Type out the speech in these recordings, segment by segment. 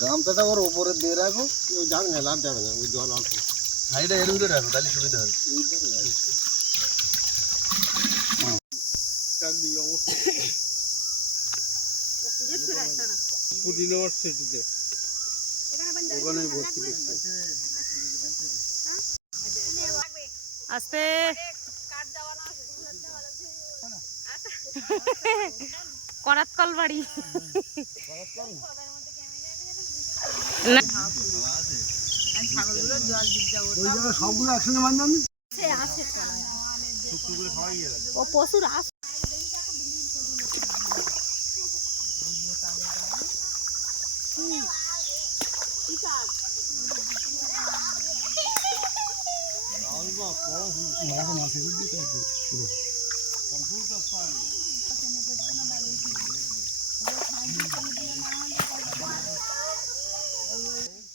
গামছাটা ওর উপরে দিয়ে রাখো কেউ যাবে না লাভ যাবে না ওই জল অল্প হাইটা এর ভিতরে রাখো তাহলে সুবিধা হবে ইউনিভার্সিটিতে ওখানে ভর্তি করছে আস্তে। করাত কল বাড়ি ও পশুর আস।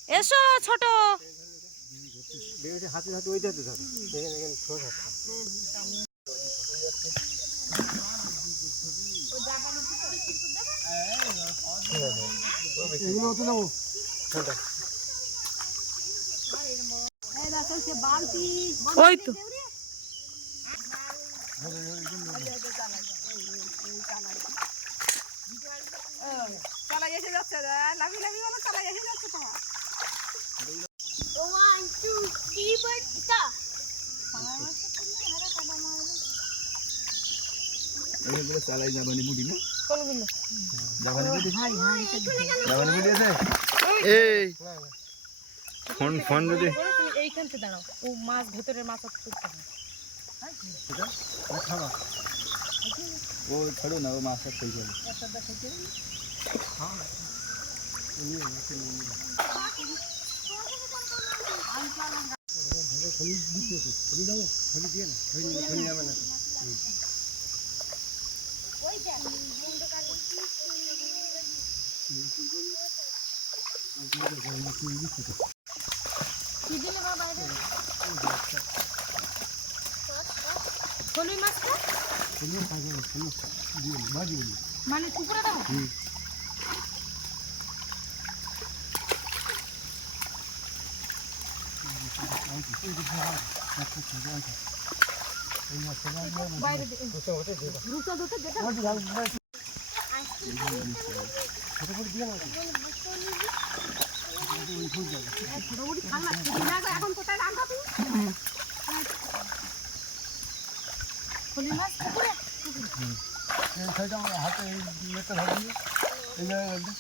এসো ছোট। হাতে হাতে ওই হাতে ধরো ছোট হাতে এগুলো হতে দেবো ওই তো। চালাই জাবানি বুটি না? কোনগুলো? বুটি? জাবানি বুটি আছে? এই ফোন ফোন যদি এইখানতে দাঁড়াও। ও মাছ, ভেতরের মাছ তুলতে হবে ও ছাড়ো না, ও মাছ সেই যাবে। মানে পুকুরে দাও। রুচা দুটো যেটা এখন কোথায় রাখা তুমি কলুই মাছ পুকুরে হাতে ইয়েটা ধরবি এই জায়গায় না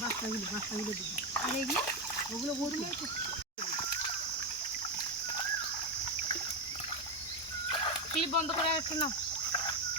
বাচ্চাগুলো বাচ্চাগুলো আর এগুলো ওগুলো ভরলে তো বন্ধ করে একটু নাও পরিবারের সাথে থেকে ফুটে কাগজ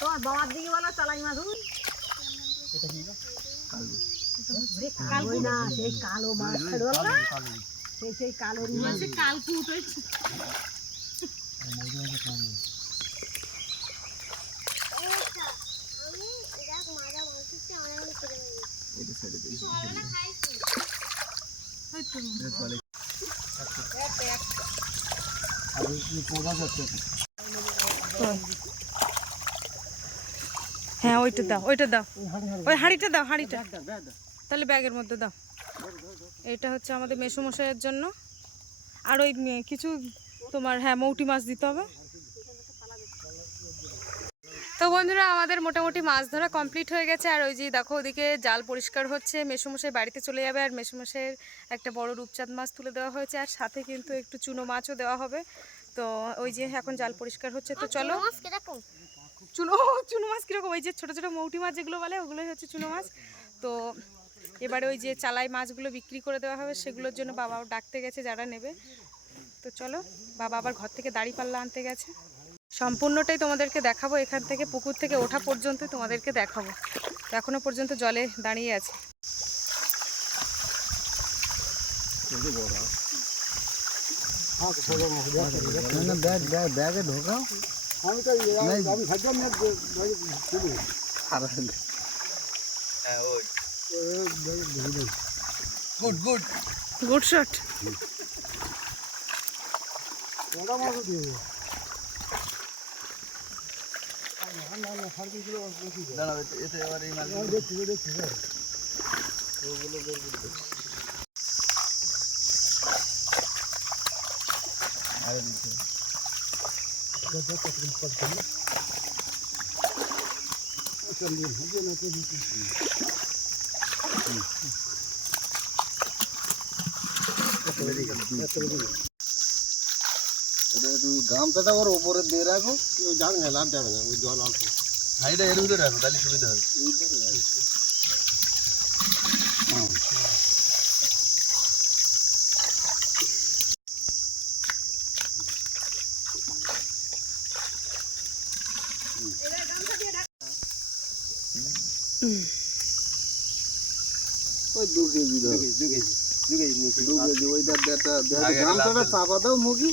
তোমার বাবার দিকে চালাই মাছ কালো না সেই কালো মাছ না সেই সেই কালো মাছ কালকু উঠেছে আমি দেখ মাজা বলতেছি অনেক করে হ্যাঁ ওইটা দাও ওইটা দাও। ওই হাঁড়িটা দাও, হাঁড়িটা। তাহলে ব্যাগের মধ্যে দাও। এটা হচ্ছে আমাদের মেসোমশাইয়ের জন্য। আর ওই কিছু তোমার হ্যাঁ মৌটি মাছ দিতে হবে। তো বন্ধুরা আমাদের মোটামুটি মাছ ধরা কমপ্লিট হয়ে গেছে। আর ওই যে দেখো ওদিকে জাল পরিষ্কার হচ্ছে। মেসুমশাই বাড়িতে চলে যাবে আর মেসুমশাইয়ের একটা বড় রূপচাঁদ মাছ তুলে দেওয়া হয়েছে। আর সাথে কিন্তু একটু চুনো মাছও দেওয়া হবে। তো ওই যে এখন জাল পরিষ্কার হচ্ছে। তো চলো। চুনো চুনো মাছ কীরকম? ওই যে ছোটো ছোটো মৌটি মাছ যেগুলো বলে ওগুলোই হচ্ছে চুনো মাছ। তো এবারে ওই যে চালাই মাছগুলো বিক্রি করে দেওয়া হবে। সেগুলোর জন্য বাবাও ডাকতে গেছে যারা নেবে। তো চলো বাবা আবার ঘর থেকে দাড়ি পাল্লা আনতে গেছে। সম্পূর্ণটাই তোমাদেরকে দেখাবো এখান থেকে পুকুর থেকে ওঠা পর্যন্ত তোমাদেরকে দেখাবো এখনও পর্যন্ত জলে দাঁড়িয়ে আছে ব্যাগ ঢোকাও আমি তো আমি- ভাবলাম না। হ্যাঁ ওই। গুড গুড গুড শট মাছ দেয়। দাঁড়াও এতে- এবার এই মাছ আমি দেখছি, আমি দেখছি, হ্যাঁ। আরে দিচ্ছে দেখ, দেখ, তুই গামছাটা ওর ওপরে দিয়ে রাখো ওই যাবে না, লাভ যাবে না, ওই জল অল্প। হাইটা এর উপরে রাখো তাহলে সুবিধা হবে। ওই দু কেজি দু কেজি, দু কেজি। চাপা দাও মুখি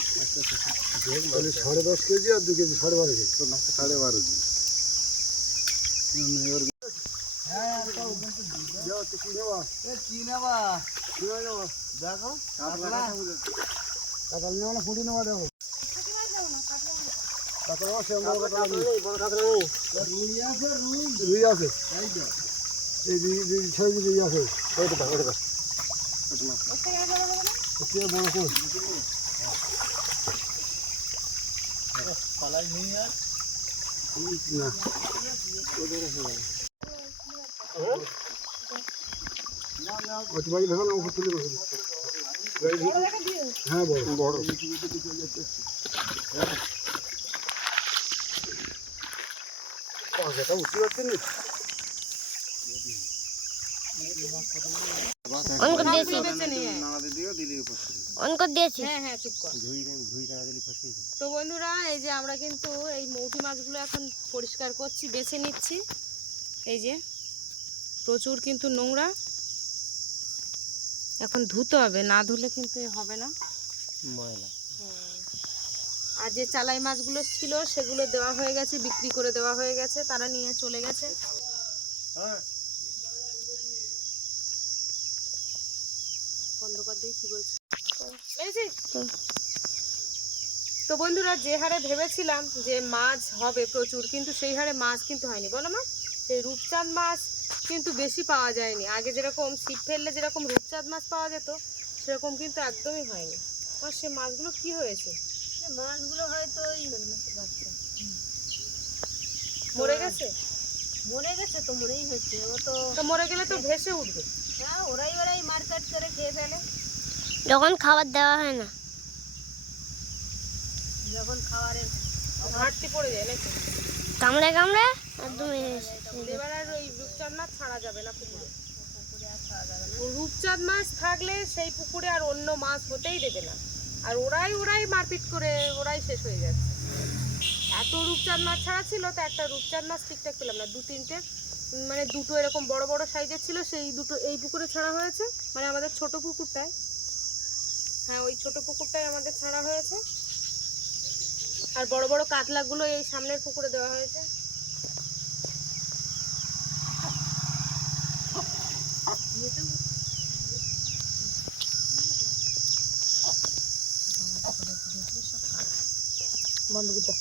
সাড়ে দশ কেজি আর দু কেজি সাড়ে বারো কেজি সাড়ে বারো কেজি? দেখো কাতলা নেওয়া নেওয়া দেখো রুই আছে রুই রুই আছে দুই ছয় রুই আছে ওইটা ওইটা হ্যাঁ বড় বড় যেটা উঠতে পারছেন না অন করে দিয়েছি। নাড়াতে দিও দিলি উপর অন করে দিয়েছি। হ্যাঁ হ্যাঁ চুপ কর। ধুই ধুই টানা দিলি ফসকে তো বন্ধুরা এই যে আমরা কিন্তু এই মৌটি মাছগুলো এখন পরিষ্কার করছি বেছে নিচ্ছি। এই যে প্রচুর কিন্তু নোংরা। এখন ধুতে হবে না ধুলে কিন্তু হবে না। ময়লা। আর যে চালাই মাছগুলো ছিল সেগুলো দেওয়া হয়ে গেছে বিক্রি করে দেওয়া হয়ে গেছে তারা নিয়ে চলে গেছে। হ্যাঁ। বন্ধ কর দিই কি বলছি। তো বন্ধুরা যে হারে ভেবেছিলাম যে মাছ হবে প্রচুর কিন্তু সেই হারে মাছ কিন্তু হয়নি। বলো মা সেই রূপচাঁদ মাছ কিন্তু বেশি পাওয়া যায়নি। আগে যেরকম ছিপ ফেললে যেরকম রূপচাঁদ মাছ পাওয়া যেত সেরকম কিন্তু একদমই হয়নি। আর সে মাছগুলো কি হয়েছে? মাছগুলো হয়তো মরে গেছে? মরে গেছে তো মরেই হচ্ছে ও তো মরে গেলে তো ভেসে উঠবে। হ্যাঁ ওরাই ওরাই মার্কেট করে খেয়ে ফেলে। যখন খাবার দেওয়া হয় না। যখন খাবারের ঘাটতি পড়ে যায় নাকি? কামড়ে কামড়ে একদম এবার আর ওই রূপচাঁদ মাছ ছাড়া যাবে না পুকুরে। রূপচাঁদ মাছ থাকলে সেই পুকুরে আর অন্য মাছ হতেই দেবে না। আর ওরাই ওরাই মারপিট করে ওরাই শেষ হয়ে যাচ্ছে। এত রূপচাঁদ মাছ ছাড়া ছিল তো একটা রূপচাঁদ মাছ ঠিকঠাক পেলাম না। দু তিনটে মানে দুটো এরকম বড় বড় সাইজের ছিল, সেই দুটো এই পুকুরে ছাড়া হয়েছে। মানে আমাদের ছোট পুকুরটায়। হ্যাঁ ওই ছোট পুকুরটাই আমাদের ছাড়া হয়েছে। আর বড় বড় কাতলাগুলো এই সামনের পুকুরে দেওয়া হয়েছে। বন্ধ দাও।